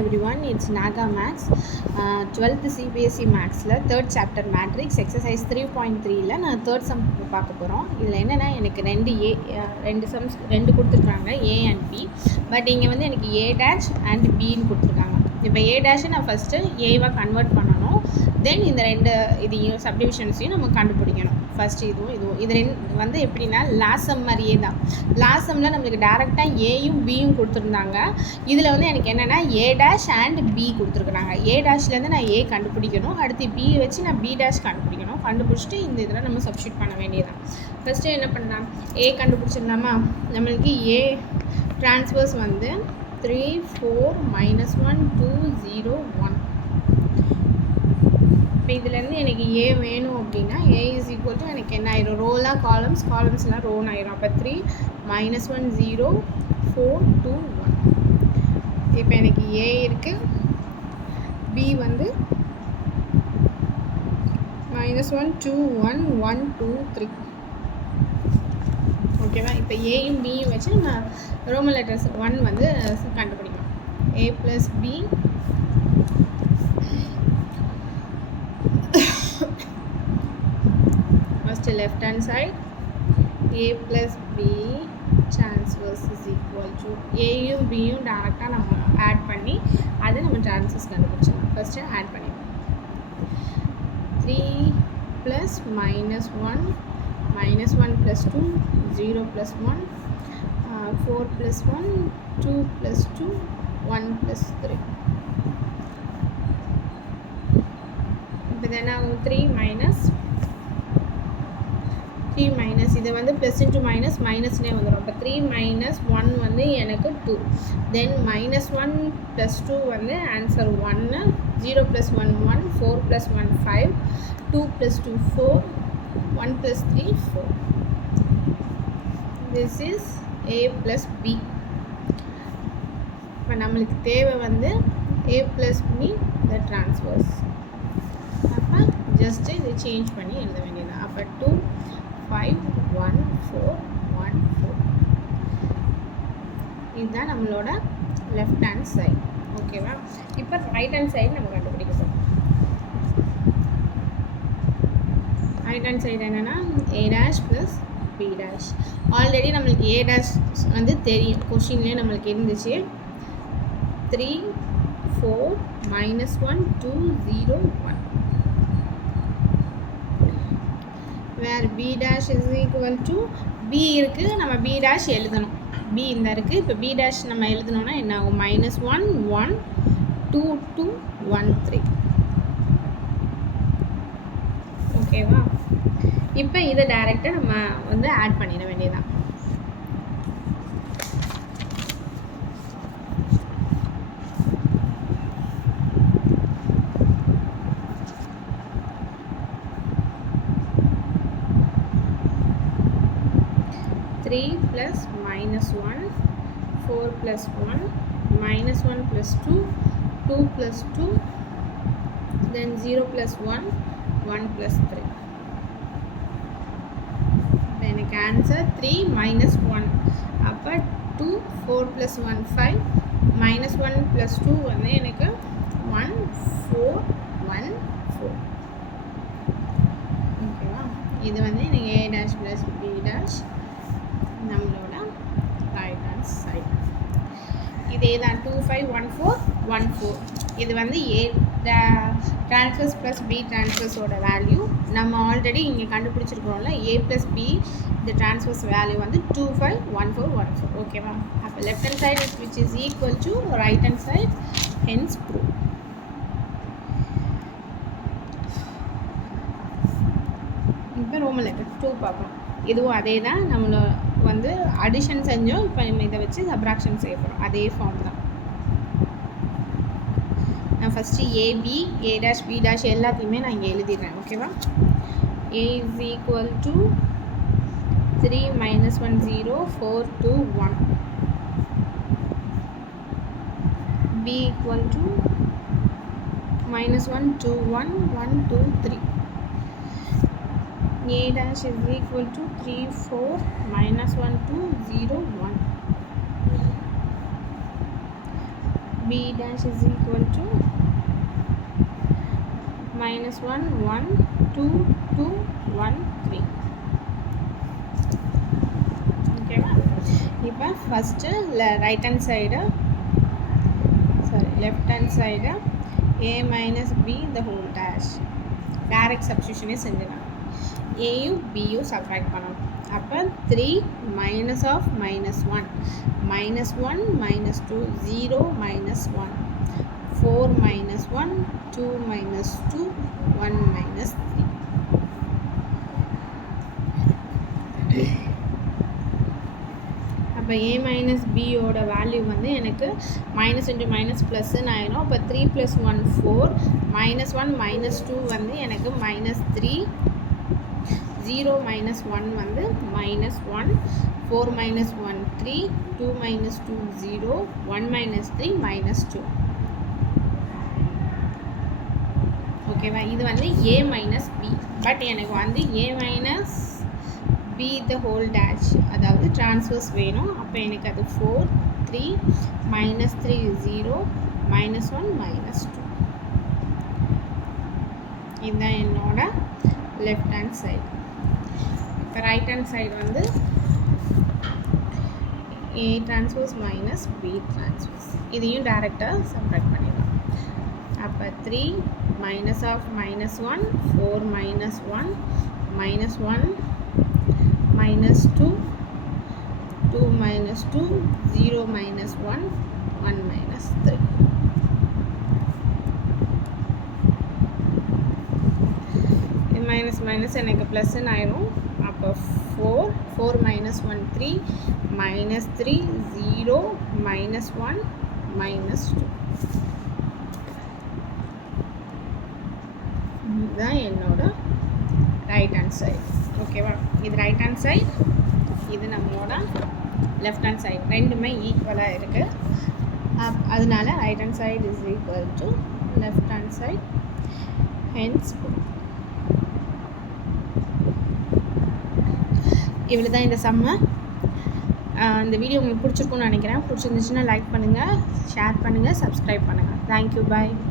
everyone, it's Naga Max. 12th CBSE Maxல 3rd chapter Matrix exercise 3.3ல நான் 3rd sum பார்க்க போகிறோம். இதில் என்னென்னா எனக்கு ரெண்டு சம்ஸ் கொடுத்துருக்காங்க A and B. பட் இங்கே வந்து எனக்கு A dash and Bன்னு கொடுத்துருக்காங்க. இப்போ A dash நான் ஃபஸ்ட்டு ஏவாக கன்வெர்ட் பண்ணணும். தென் இந்த இதையும் சப்டிவிஷன்ஸையும் நம்ம கண்டுபிடிக்கணும். ஃபஸ்ட்டு இது வந்து எப்படின்னா லாஸ்ட் சம் மாதிரியே தான். லாஸ்ட் சம்மில் நம்மளுக்கு டேரெக்டாக ஏயும் பியும் கொடுத்துருந்தாங்க. இதில் வந்து எனக்கு என்னென்னா ஏ டேஷ் அண்ட் பி கொடுத்துருக்குறாங்க. ஏ டேஷ்லேருந்து நான் ஏ கண்டுபிடிக்கணும், அடுத்து பி வச்சு நான் பி டேஷ் கண்டுபிடிக்கணும். கண்டுபிடிச்சிட்டு இந்த இதில் நம்ம சப்ஸ்டியூட் பண்ண வேண்டியதான். ஃபஸ்ட்டு என்ன பண்ணலாம், ஏ கண்டுபிடிச்சிடலாமா. நம்மளுக்கு ஏ ட்ரான்ஸ்வர்ஸ் வந்து 3 4 -1 2 0 1. இப்போ இதுலேருந்து எனக்கு ஏ வேணும் அப்படின்னா ஏ இஸ் ஈக்குவல் டு எனக்கு என்ன ஆயிரும், ரோலாம் காலம்ஸ்லாம் ரோன் ஆயிரும். அப்போ 3 -1 0 4 2 1. இப்போ எனக்கு ஏ இருக்குது, பி வந்து -1 2 1 1 2 3. ஓகேவா. இப்போ ஏயும் பியும் வச்சு நம்ம ரோமன் லெட்டர்ஸ் 1 வந்து கண்டுபிடிக்கணும். A plus B first left hand side a plus b transverse is equal to aயும் bயும் டைரக்டாக நம்ம ஆட் பண்ணி அது நம்ம ட்ரான்ஸ்வர்ஸ் கண்டுபிடிச்சோம். ஃபஸ்ட்டு ஆட் பண்ணிடுவோம். 3 + -1 -1 + 2 0 + 1 4 + 1 2 + 2 1 + 3. இப்போ then ஆகும் 3 minus இதை வந்து ப்ளஸ் இன்ட்டு மைனஸ்னே வந்துடும். அப்போ 3 - 1 வந்து எனக்கு 2. தென் -1 + 2 வந்து answer 1. 0 + 1 1 4 + 1 5 2 + 2 4 1 + 3 4. This is A + B. இப்போ நம்மளுக்கு தேவை வந்து A + B த ட்ரான்ஸ்வர்ஸ். அப்போ ஜஸ்ட்டு இதை சேஞ்ச் பண்ணி எழுத வேண்டியது. அப்போ 2 5 1 4 1 4. இதுதான் நம்மளோட லெஃப்ட் ஹேண்ட் சைடு. ஓகேவா. இப்போ ரைட் ஹேண்ட் சைடு நம்ம கண்டுபிடிக்க போகிறோம். ரைட் ஹேண்ட் சைடு என்னென்னா A dash plus B dash. Already நம்மளுக்கு ஏ டேஷ் வந்து தெரியும், கொஷின்லேயே நம்மளுக்கு இருந்துச்சு. 3 4 -1 2 0 1. Where B dash is equal to B இருக்குது, நம்ம பி டேஷ் எழுதணும். பி இந்த இருக்குது. இப்போ பி டேஷ் நம்ம எழுதணும்னா என்ன ஆகும், -1 1 2 2 1 3. ஓகேவா. இப்போ இதை டைரெக்டாக நம்ம வந்து ஆட் பண்ணிட வேண்டியதான். -3 + -1 4 + 1 -1 + 2 2 + 2 then 0 + 1 1 + 3. இப்போ எனக்கு ஆன்சர் 3 -1. அப்போ 2 4 + 1 5 -1 + 2 வந்து எனக்கு 1 4 1 4. ஓகேவா. இது வந்து எனக்கு A dash + B dash நம்மளோட ரைட் ஹேண்ட் சைடு. இதே தான் 2 5 1 4 1 4. இது வந்து ஏ ட்ரான்ஸ்வர்ஸ் ப்ளஸ் பி ட்ரான்ஸ்வர்ஸோட வேல்யூ நம்ம ஆல்ரெடி இங்கே கண்டுபிடிச்சிருக்கிறோம்ல. ஏ ப்ளஸ் பி இந்த ட்ரான்ஸ்வர்ஸ் வேல்யூ வந்து 2 5 1 4 1 4. ஓகேவா. அப்போ left hand side which is equal to right hand side, hence prove. இப்போ ரோமன் லெட்டர் 2 பார்ப்போம். இதுவும் அதே தான். நம்மளை வந்து அடிஷன் செஞ்சோம். இப்போ நம்ம இதை வச்சு சப்ராக்ஷன் செய்ய போகிறோம். அதே ஃபார்ம் தான். நான் first AB A dash B dash எல்லாத்தையுமே நான் இங்கே எழுதிடுறேன். ஓகேவா. A is equal to 3 -1 0 4 2 1. B equal to -1 2 1 1 2 3. A dash is equal to 3 4 -1 2 0 1. b dash is equal to minus 1 1 2 2 1 3. ஓகேவா? இப்போ first right hand side left hand side a minus b the whole dash direct substitution செஞ்சிடலாம். aயும் bயும் subtract பண்ணணும். அப்போ 3 minus of minus 1 minus 1 minus 2 0 minus 1 4 minus 1 2 minus 2 1 minus 3. அப்போ a minus b ஓட value வந்து எனக்கு minus into minus ப்ளஸ்ன்னு ஆயிடும். அப்போ 3 + 1 4 minus 1 minus 2 வந்து எனக்கு minus 3 0 minus 1 வந்து minus 1 4 minus 1 3 2 minus 2 0 1 minus 3 minus 2. ஓகேவா? இது வந்து a minus b. பட் எனக்கு வந்து a minus b the whole dash அதாவது ட்ரான்ஸ்வர்ஸ் வேணும். அப்போ எனக்கு அது 4 3 minus 3 0 minus 1 minus 2. இதுதான் என்னோட லெஃப்ட் ஹேண்ட் சைடு. இப்போ ரைட் ஹேண்ட் சைடு வந்து a transverse minus b transverse. இதையும் டைரெக்டாக சப்ராக்ட் பண்ணிடலாம். அப்போ 3 minus of minus 1 4 minus 1 minus 1 minus 2 2 minus 2 0 minus 1 1 minus 3. minus minus எனக்கு ப்ளஸ்ன்னு ஆயிடும். அப்போ 4 4 minus 1 3 minus 3 0 minus 1 minus 2. இதுதான் என்னோட ரைட் ஹேண்ட் சைடு. ஓகேவா? இது ரைட் ஹேண்ட் சைடு, இது நம்மளோட லெஃப்ட் ஹேண்ட் சைடு. ரெண்டுமே ஈக்குவலாக இருக்குது. அதனால right hand side is equal to left hand side. Hence இவ்வளோ தான் இந்த சம்மு. இந்த வீடியோ உங்களுக்கு பிடிச்சிருக்குன்னு நினைக்கிறேன். பிடிச்சிருந்துச்சுன்னா லைக் பண்ணுங்கள், ஷேர் பண்ணுங்கள், சப்ஸ்கிரைப் பண்ணுங்கள். தேங்க்யூ, பாய்.